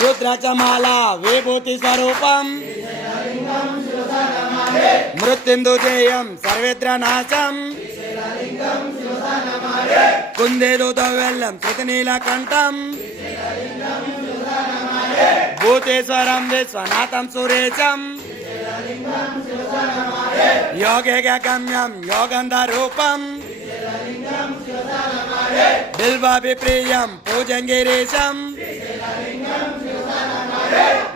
రుద్రచమాల విభూతి స్వరూపం. మృత్యుంజయం సర్వేత్ర నాశం కుందేదు దవ్వెల్లం శృతినీలకంఠం భూతేశ్వరం విశ్వనాథం సురేశం. యోగే గమ్యం యోగంధ రూపం. బిల్వాభిప్రియం పూజంగిరీశం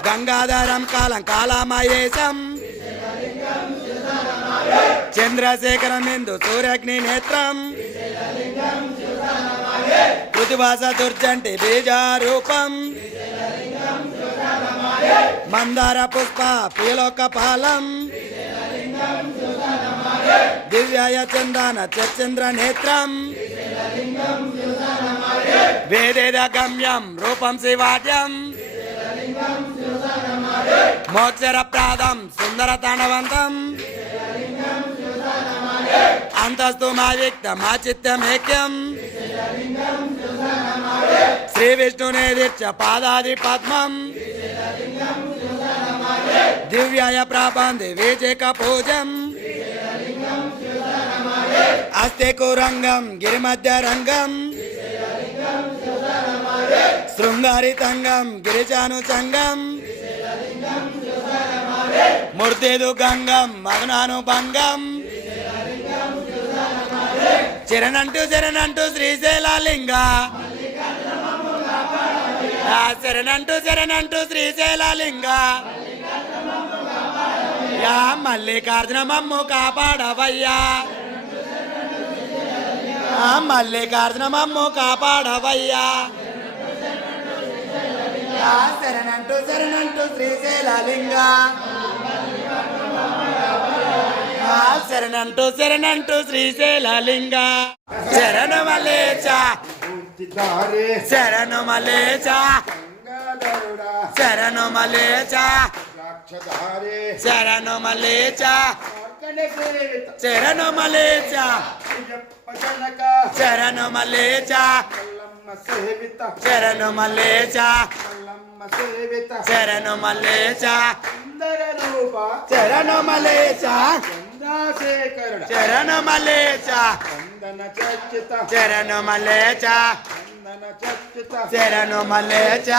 గంగాధరం కాలం కాలమయేశం చంద్రశేఖరం ఇందు సూర్యగ్ని నేత్రం పృథివాస దుర్జంటి బీజారూపం మందార పుష్ప పీలోక పాలం దివ్యాయ చందన చంద్ర నేత్రం వేదేదగమ్యం రూపం శివాద్యం. మోక్షర ప్రాదం సుందర తాండవంతం అంతస్తు మా వ్యక్త మా చిత్తమేక్యం. శ్రీ విష్ణునే దీక్ష పాదాది పద్మం. దివ్యాయ ప్రాబంధి విజేక పూజం. అస్తే కురంగం గిరిమధ్య రంగం. శృంగారితంగం గిరిజాను సంగం మూర్తిదు గంగం మగనాను భంగం చిరనంటూ చిరనంటూ శ్రీశైలలింగ. చిరనంటూ శరణంటూ శరణంటూ శ్రీశైలలింగ. యా మల్లికార్జున మమ్ము కాపాడవయ్యా. ఆ మల్లికార్జున మమ్ము కాపాడవయ్యా. శరణంటూ శరణంటూ శ్రీశైలలింగ. శరణంటూ శరణంటూ శ్రీశైలలింగ. శరణమలేచ శరణమలేచ శరణమలేచ శరణమలేచ శరణమలేచ అయ్యప్పజనక. శరణమలేచ మల్లమ్మ సేవిత. శరణమలేచ మల్లమ్మ సేవిత. శరణమలేచ సుందర రూప శరణమలేచ చంద్రశేఖరుడ శరణమలేచ వందన చర్చిత. శరణమలేచ వందన చర్చిత శరణమలేచ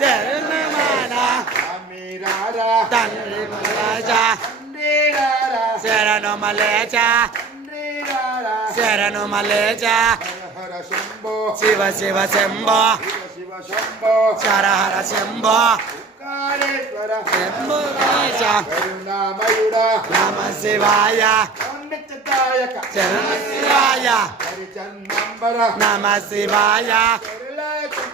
శరణు శరణమాన తండ్రి మలేచ శరణమలేచ హర హర శంభో. శివ శివ శంభో. శివ శివ శంభో. నమ శివాయ. శరణ శివాయ నమ శివాయ.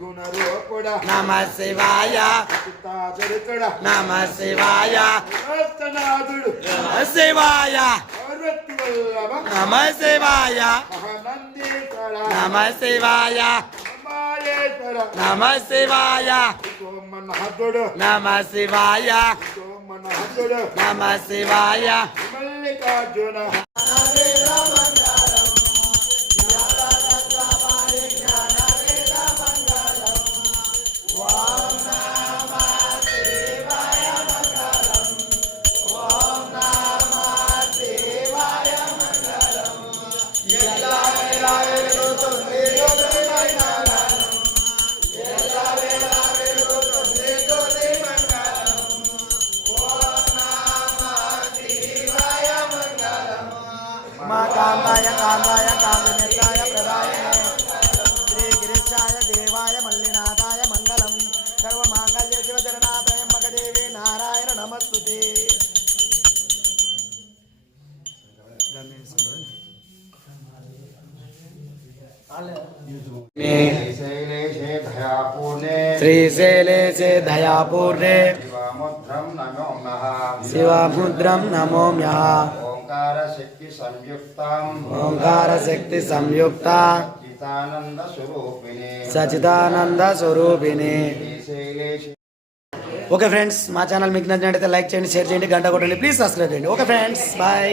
నమ శివాయ. నమ శివాయ. నమ శివాయ. నమ శివాయ. నమ శివాయ. నమ శివాయ. నమ శివాయ. నమ శివాయ. మల్లికార్జున. శివముద్రం నమో నః శివముద్రం నమోమ్య ఓంకార శక్తి సంయుక్తం ఓంకార శక్తి సంయుక్త చితానంద స్వరూపిణి సచిదానంద స్వరూపిణి ఓకే ఫ్రెండ్స్ మా ఛానల్ మీకు నచ్చినట్టయితే లైక్ చేయండి షేర్ చేయండి గంట కొట్టండి. ప్లీజ్ సబ్స్క్రైబ్ చేయండి. Okay friends bye.